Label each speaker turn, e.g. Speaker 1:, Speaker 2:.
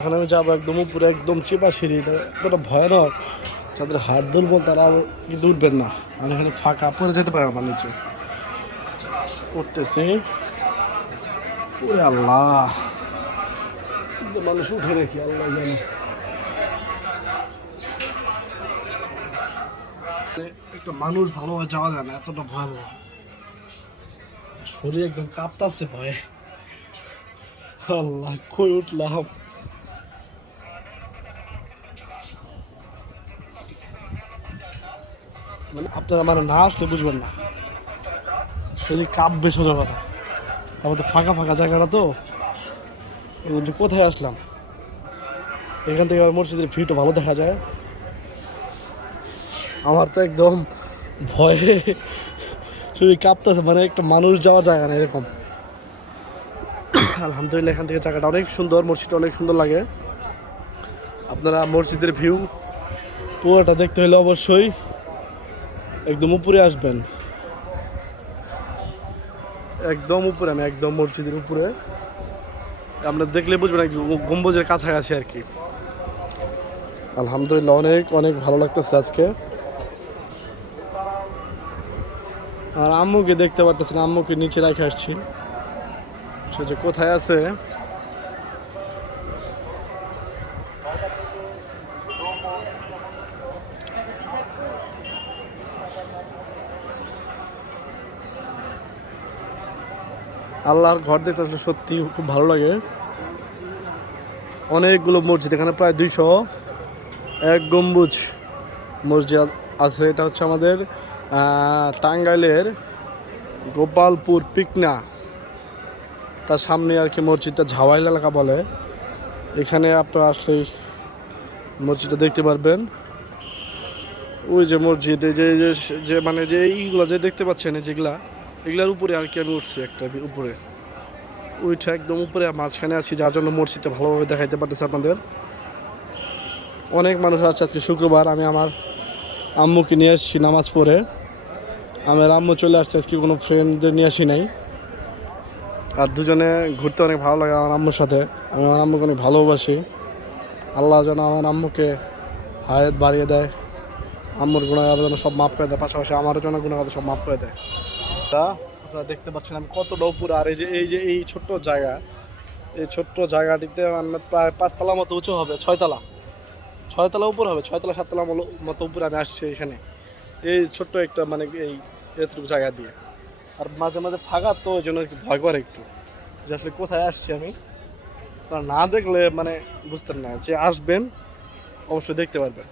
Speaker 1: এখন আমি যাব একদম উপরে, একদম চেপা সিঁড়ি, এটা এতটা ভয়ানক। যাদের হাত দুর্বল তারা কিন্তু উঠবেন না। আমি এখানে ফাঁকা পরে যেতে পারে আমার নিচে। ওরে আল্লাহ। মানুষ উঠে নাকি, আল্লাহ জানে। একটা মানুষ ভালোভাবে যাওয়া যায় না, এতটা ভয়াবহ। শরীর একদম কাঁপতাছে ভয়ে। আল্লাহ, কই উঠলাম? মানে আপনারা মানে না আসলে বুঝবেন না। শরীর কাঁপবে সোজা কথা। তারপর তো ফাঁকা ফাঁকা জায়গাটা তো। কোথায় আসলাম? এখান থেকে আবার মসজিদের ভিড়টা ভালো দেখা যায়। আমার তো একদম ভয়ে শরীর কাঁপতেছে মানে একটা মানুষ যাওয়ার জায়গা না এরকম। আলহামদুলিল্লাহ এখান থেকে জায়গাটা অনেক সুন্দর, মসজিদটা অনেক সুন্দর লাগে। আপনারা মসজিদের ভিউ পুরোটা দেখতে হলে অবশ্যই একদম উপরে আসবেন। একদম উপরে, আমি একদম মসজিদের উপরে। আমরা দেখলে বুঝবেন গম্বুজের কাছাকাছি আর কি। আলহামদুলিল্লাহ, অনেক অনেক ভালো লাগতেছে আজকে। আর আম্মুকে দেখতে পারতেছি না আম্মুকে নিচে রেখে আসছি। সে যে কোথায় আছে? আল্লাহর ঘর দেখতে আসলে সত্যি খুব ভালো লাগে। অনেকগুলো মসজিদ, এখানে প্রায় দুইশো। এক গম্বুজ মসজিদ আছে, এটা হচ্ছে আমাদের টাঙ্গাইলের গোপালপুর পিকনা। তার সামনে আর কি মসজিদটা ঝাওয়াইল এলাকা বলে। এখানে আপনারা আসলে মসজিদটা দেখতে পারবেন। ওই যে মসজিদ যে যে মানে যে এইগুলো যে দেখতে পাচ্ছেন যেগুলা এগুলার উপরে আর কি আমি উঠছি একটা উপরে। ওইটা একদম উপরে মাঝখানে আছি, যার জন্য মসজিদটা ভালোভাবে দেখাইতে পারতেছে আপনাদের। অনেক মানুষ আছে আজকে শুক্রবার, আমি আমার আম্মুকে নিয়ে এসেছি নামাজ পড়ে। আমার আম্মু চলে আসছে, আজকে কোনো ফ্রেন্ডদের নিয়ে আসি নাই। আর দুজনে ঘুরতে অনেক ভালো লাগে আমার আম্মুর সাথে। আমি আমার আম্মুকে অনেক ভালোবাসি। আল্লাহ যেন আমার আম্মুকে হায়াত বাড়িয়ে দেয়। আম্মুর গুণাগার যেন সব মাফ করে দেয়, পাশাপাশি আমারও যেন গুণাগার সব মাফ করে দেয়। আপনারা দেখতে পাচ্ছেন আমি কতটা উপরে আর এই যে এই যে, এই ছোট্ট জায়গা, এই ছোট্ট জায়গাটিতে প্রায় পাঁচতলা মতো উঁচু হবে, ছয়তলা। ছয়তলা উপর হবে, ছয়তলা, সাততলা মতো উপরে আমি আসছি এখানে। এই ছোট্ট একটা মানে এই এতটুকু জায়গা দিয়ে। আর মাঝে মাঝে ফাঁকা তো ওই জন্য ভয় করে একটু, যে আসলে কোথায় আসছি আমি। না দেখলে মানে বুঝতেন না, যে আসবেন, অবশ্যই দেখতে পারবেন।